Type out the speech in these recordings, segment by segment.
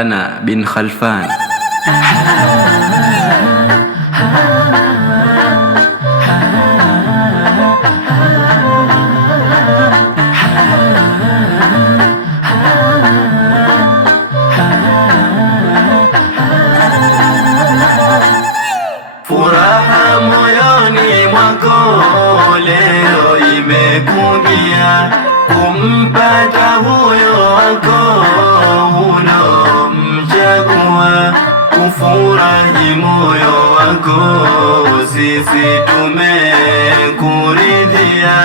أنا بن خلفان. Furaha moyoni mwako leo imekujia, kumpata huyo wako unomchagua. Kufurahi moyo wako sisi tumekuridhia,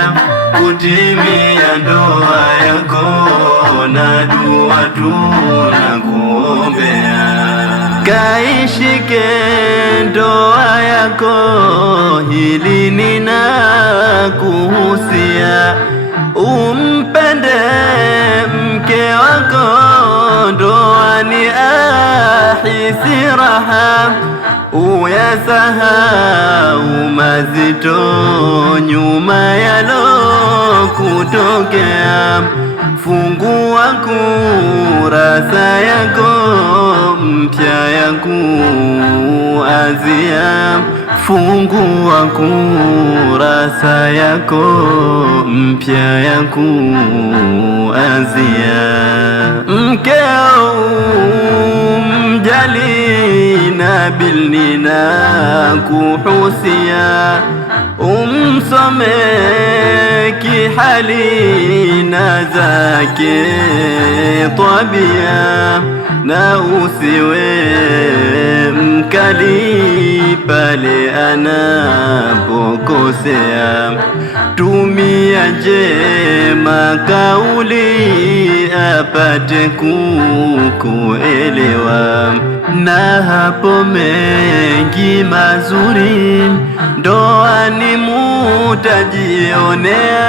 kutimia ndoa yako na dua tunakuombea. Kaishike ndoa yako, hili ninakuhusia. Umpende mke wako, ndoani ahisi raha. Uyasahau mazito nyuma yalokutokea. Fungua kurasa yako mpya ya kuanzia. Fungua kurasa yako mpya ya kuanzia. Mkeo mjali na bilni na kuhusia. Umsome kihali na zake tabia, na usiwe mkali pale anapokosea. Tumia jema kauli apate kukuelewa, na hapo mengi mazuri ndoani mutajionea.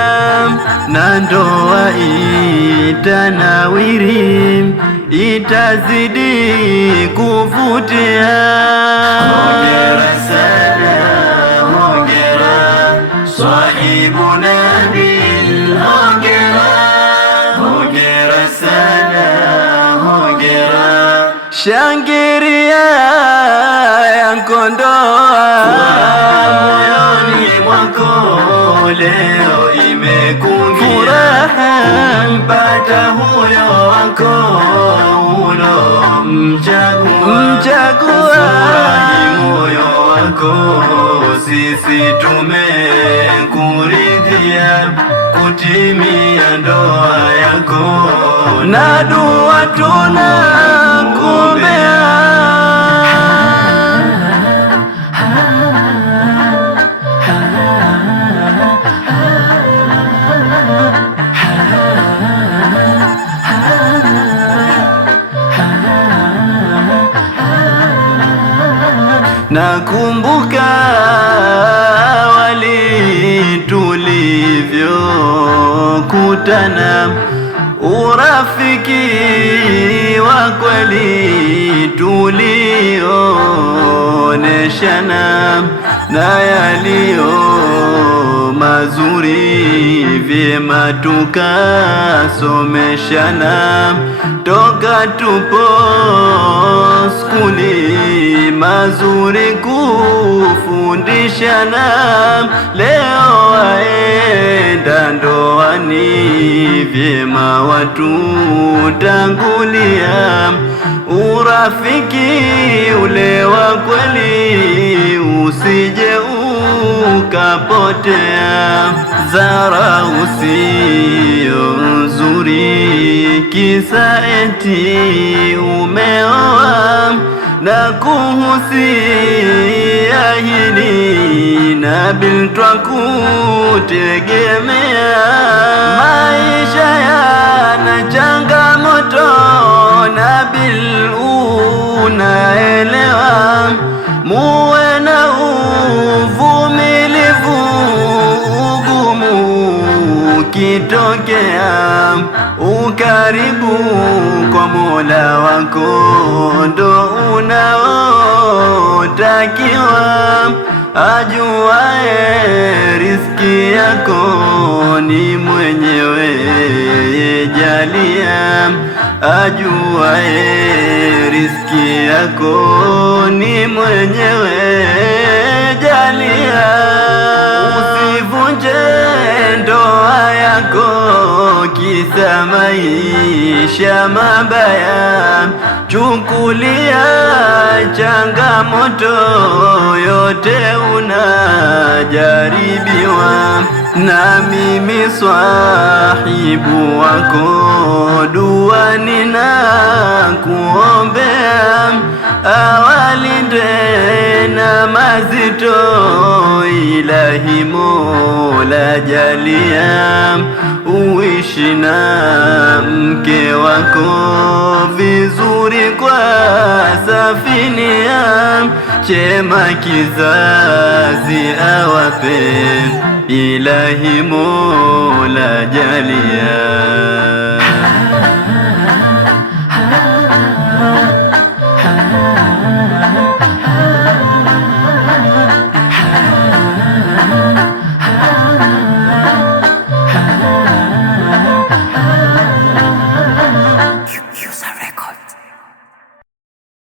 Na ndoa itanawiri, itazidi kuvutia. Hongera sana, hongera sahibu nabil, hongera. Hongera sana, hongera. Shangiria yako ndoa, moyoni mwako leo imekujia. Kumpata huyo wako unomchagua. Furahi moyo wako sisi tumekuridhia, kutimia ndoa yako na dua tunakuombea. Nakumbuka awali tulivyokutana, urafiki wa kweli tulioneshana, na yaliyo mazuri vyema tukasomeshana. Toka tupo skuli, mazuri kufundishana. Leo waenda ndoani, vyema watutangulia. Urafiki ule wa kweli usije ukapotea. Zara usio nzuri, kisa eti umeoa. Na kuhusia hili nabil twakutegemea. Maisha yana changamoto nabil, unaelewa. Muwe na uvumilivu, ugumu ukitokea. Ukaribu kwa Mola wako ndo unaotakiwa. Ajuae riziki yako ni mwenyewe jalia. Ajuae riziki yako ni mwenyewe jalia. Usivunje ndoa yako kisa maisha mabaya, chukulia changamoto yote unajaribiwa. Na mimi swahibu wako dua ninakuombea, awalinde na mazito Ilahi Mola jalia. Uishi na mke wako vizuri kwa safinia, chema kizazi awape Ilahi Mola jalia.